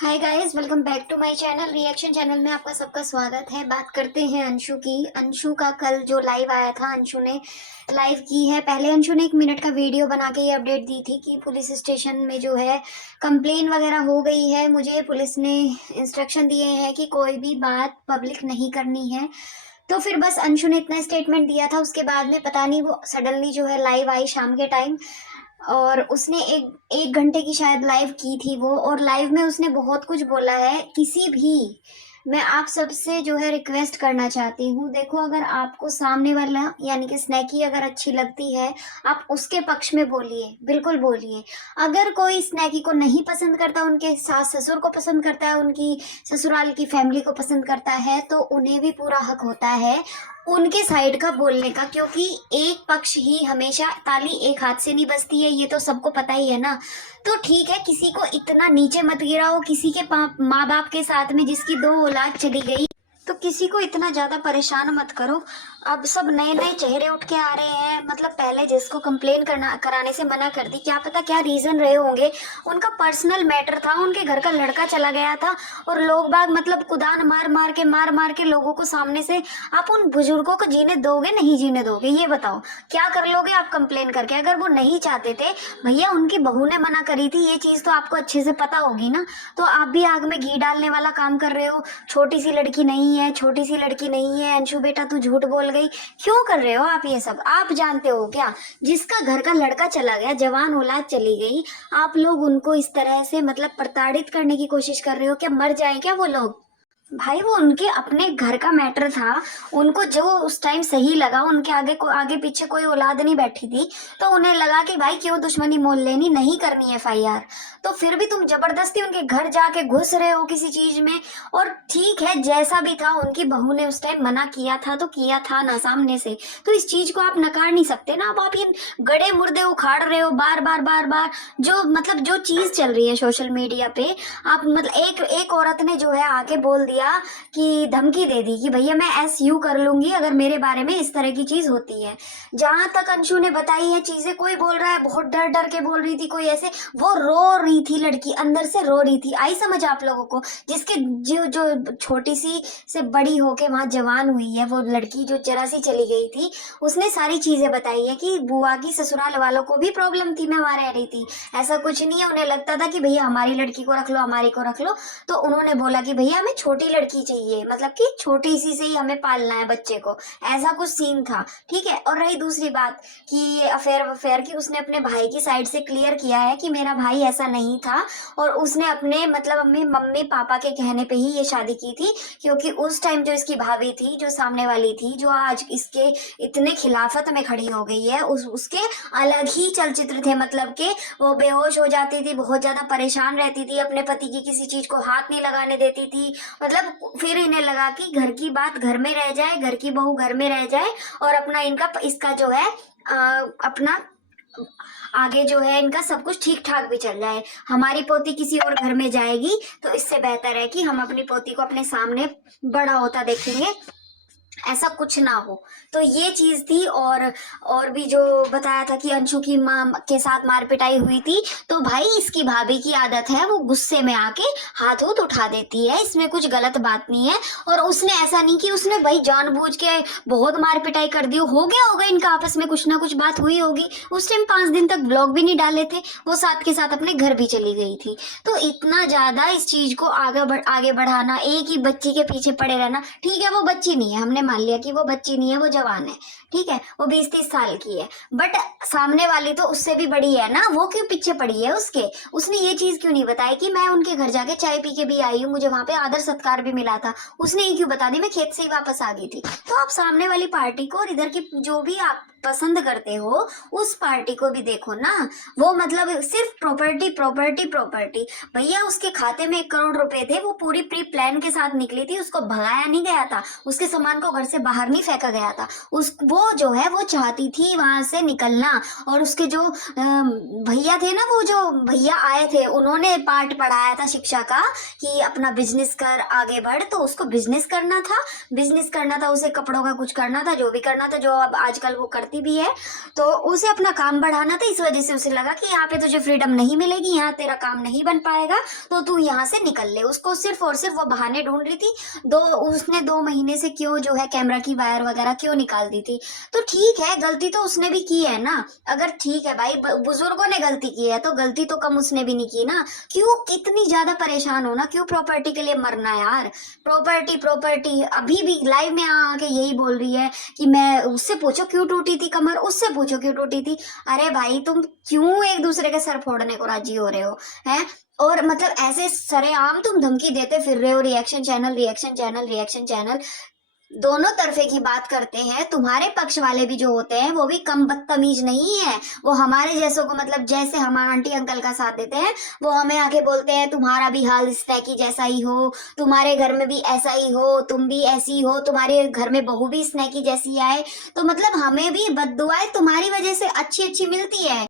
Hi guys, welcome back to my channel. Reaction channel में आपका सबका स्वागत है। बात करते हैं अंशु की। अंशु का कल जो लाइव आया था, अंशु ने लाइव की है। पहले अंशु ने 1 मिनट का वीडियो बना के ये अपडेट दी थी कि पुलिस स्टेशन में जो है कंप्लेन वगैरह हो गई है। मुझे पुलिस ने इंस्ट्रक्शन दिए हैं कि कोई भी बात पब्लिक नहीं करनी है। तो फिर बस अंशु ने इतना स्टेटमेंट दिया था। उसके बाद में पता नहीं वो सडनली जो है लाइव आई शाम के टाइम, और उसने एक एक घंटे की शायद लाइव की थी वो। और लाइव में उसने बहुत कुछ बोला है। किसी भी, मैं आप सबसे जो है रिक्वेस्ट करना चाहती हूँ, देखो अगर आपको सामने वाला यानी कि स्नैकी अगर अच्छी लगती है, आप उसके पक्ष में बोलिए, बिल्कुल बोलिए। अगर कोई स्नैकी को नहीं पसंद करता, उनके सास ससुर को पसंद करता है, उनकी ससुराल की फैमिली को पसंद करता है, तो उन्हें भी पूरा हक होता है उनके साइड का बोलने का, क्योंकि एक पक्ष ही हमेशा, ताली एक हाथ से नहीं बजती है, ये तो सबको पता ही है ना। तो ठीक है, किसी को इतना नीचे मत गिराओ। किसी के माँ बाप के साथ में जिसकी 2 औलाद चली गई, तो किसी को इतना ज्यादा परेशान मत करो। अब सब नए नए चेहरे उठ के आ रहे हैं। मतलब पहले जिसको कंप्लेन कराने से मना कर दी, क्या पता क्या रीजन रहे होंगे। उनका पर्सनल मैटर था, उनके घर का लड़का चला गया था, और लोग बाग मतलब कुदान मार मार के लोगों को सामने से। आप उन बुजुर्गों को जीने दोगे, नहीं जीने दोगे? ये बताओ, क्या कर लोगे आप कंप्लेन करके? अगर वो नहीं चाहते थे भैया, उनकी बहू ने मना करी थी, ये चीज तो आपको अच्छे से पता होगी ना। तो आप भी आग में घी डालने वाला काम कर रहे हो। छोटी सी लड़की नहीं है, छोटी सी लड़की नहीं है। अंशु बेटा, तू झूठ बोल गई। क्यों कर रहे हो आप ये सब? आप जानते हो क्या, जिसका घर का लड़का चला गया, जवान औलाद चली गई, आप लोग उनको इस तरह से मतलब प्रताड़ित करने की कोशिश कर रहे हो? क्या मर जाए क्या वो लोग? भाई वो उनके अपने घर का मैटर था। उनको जो उस टाइम सही लगा, उनके आगे पीछे कोई औलाद नहीं बैठी थी, तो उन्हें लगा कि भाई क्यों दुश्मनी मोल लेनी, नहीं करनी एफआईआर। तो फिर भी तुम जबरदस्ती उनके घर जाके घुस रहे हो किसी चीज में। और ठीक है, जैसा भी था, उनकी बहू ने उस टाइम मना किया था तो किया था ना सामने से, तो इस चीज को आप नकार नहीं सकते ना। अब आप ये गड़े मुर्दे उखाड़ रहे हो बार बार बार बार। जो मतलब जो चीज चल रही है सोशल मीडिया पे, आप मतलब एक एक औरत ने जो है आके बोल दिया कि धमकी दे दी कि भैया मैं SU कर लूंगी अगर मेरे बारे में इस तरह की चीज होती है। जहां तक अंशु ने बताई है चीजें, कोई बोल रहा है बहुत डर डर के बोल रही थी, कोई ऐसे। वो रो रही थी, लड़की अंदर से रो रही थी। आई समझ आप लोगों को? जिसके जो जो छोटी सी से बड़ी होके वहां जवान हुई है, वो लड़की जो जरा सी चली गई थी, उसने सारी चीजें बताई है कि बुआ की ससुराल वालों को भी प्रॉब्लम थी, मैं वहां रह रही थी, ऐसा कुछ नहीं है। उन्हें लगता था कि भैया हमारी लड़की को रख लो, हमारी को रख लो। तो उन्होंने बोला कि भैया हमें छोटी लड़की चाहिए, मतलब कि छोटी सी से ही हमें पालना है बच्चे को, ऐसा कुछ सीन था। ठीक है। और रही दूसरी बात कि ये अफेयर अफेयर की, उसने अपने भाई की साइड से क्लियर किया है कि मेरा भाई ऐसा नहीं था, और उसने अपने मतलब अपने मम्मी पापा के कहने पे ही ये शादी की थी। क्योंकि उस टाइम जो इसकी भाभी थी, जो सामने वाली थी, जो आज इसके इतने खिलाफत में खड़ी हो गई है, उसके अलग ही चलचित्र थे। मतलब कि वो बेहोश हो जाती थी, बहुत ज्यादा परेशान रहती थी, अपने पति की किसी चीज को हाथ नहीं लगाने देती थी। मतलब फिर इन्हें लगा कि घर की बात घर में रह जाए, घर की बहू घर में रह जाए, और अपना इनका इसका जो है अपना आगे जो है इनका सब कुछ ठीक ठाक भी चल जाए। हमारी पोती किसी और घर में जाएगी तो इससे बेहतर है कि हम अपनी पोती को अपने सामने बड़ा होता देखेंगे, ऐसा कुछ ना हो। तो ये चीज थी। और भी जो बताया था कि अंशु की माँ के साथ मार पिटाई हुई थी, तो भाई इसकी भाभी की आदत है, वो गुस्से में आके हाथ उठ उठा देती है, इसमें कुछ गलत बात नहीं है। और उसने ऐसा नहीं कि उसने भाई जानबूझ के बहुत मार पिटाई कर दी। हो गया होगा इनका आपस में कुछ ना कुछ बात हुई होगी। उस टाइम 5 दिन तक ब्लॉग भी नहीं डाले थे, वो साथ के साथ अपने घर भी चली गई थी। तो इतना ज्यादा इस चीज को आगे बढ़ाना, एक ही बच्ची के पीछे पड़े रहना। ठीक है, वो बच्ची नहीं है, हमने मान लिया कि वो बच्ची नहीं है, वो जवान है। ठीक है, वो 20-30 साल की है, बट सामने वाली तो उससे भी बड़ी है ना। वो क्यों पीछे पड़ी है उसके? उसने ये चीज क्यों नहीं बताई कि मैं उनके घर जाके चाय पी के भी आई हूँ, मुझे वहां पे आदर सत्कार भी मिला था? उसने ये क्यों बता दी? मैं खेत से ही वापस आ गई थी। तो आप सामने वाली पार्टी को और इधर की जो भी आप पसंद करते हो, उस पार्टी को भी देखो ना। वो मतलब सिर्फ प्रॉपर्टी प्रॉपर्टी प्रॉपर्टी। भैया उसके खाते में 1 करोड़ रुपए थे, वो पूरी प्री प्लान के साथ निकली थी, उसको भगाया नहीं गया था, उसके सामान को घर से बाहर नहीं फेंका गया था। उस वो वो जो है वो चाहती थी वहां से निकलना। और उसके जो भैया थे ना, वो जो भैया आए थे, उन्होंने पार्ट पढ़ाया था शिक्षा का कि अपना बिजनेस कर, आगे बढ़। तो उसको बिजनेस करना था, बिजनेस करना था उसे, कपड़ों का कुछ करना था, जो भी करना था, जो अब आजकल वो करती भी है। तो उसे अपना काम बढ़ाना था। इस वजह से उसे लगा कि यहाँ पे तुझे फ्रीडम नहीं मिलेगी, यहाँ तेरा काम नहीं बन पाएगा, तो तू यहाँ से निकल ले। उसको सिर्फ और सिर्फ वो बहाने ढूंढ रही थी। उसने 2 महीने से क्यों जो है कैमरा की वायर वगैरह क्यों निकाल दी थी। तो ठीक है, गलती तो उसने भी की है ना। अगर ठीक है भाई, बुजुर्गों ने गलती की है तो गलती तो कम उसने भी नहीं की ना। क्यों कितनी ज्यादा परेशान होना, क्यों प्रॉपर्टी के लिए मरना यार। प्रॉपर्टी प्रॉपर्टी अभी भी लाइव में आके यही बोल रही है कि मैं, उससे पूछो क्यों टूटी थी कमर, उससे पूछो क्यों टूटी थी। अरे भाई, तुम क्यों एक दूसरे के सर फोड़ने को राजी हो रहे हो हैं। और मतलब ऐसे सरेआम तुम धमकी देते फिर रहे हो, reaction channel, reaction channel, reaction channel. दोनों तरफे की बात करते हैं। तुम्हारे पक्ष वाले भी जो होते हैं वो भी कम बदतमीज नहीं है। वो हमारे जैसों को, मतलब जैसे हम आंटी अंकल का साथ देते हैं, वो हमें आके बोलते हैं तुम्हारा भी हाल स्नैकी जैसा ही हो, तुम्हारे घर में भी ऐसा ही हो, तुम भी ऐसी हो, तुम्हारे घर में बहू भी स्नैकी जैसी आए। तो मतलब हमें भी बद्दुआएं तुम्हारी वजह से अच्छी अच्छी मिलती है।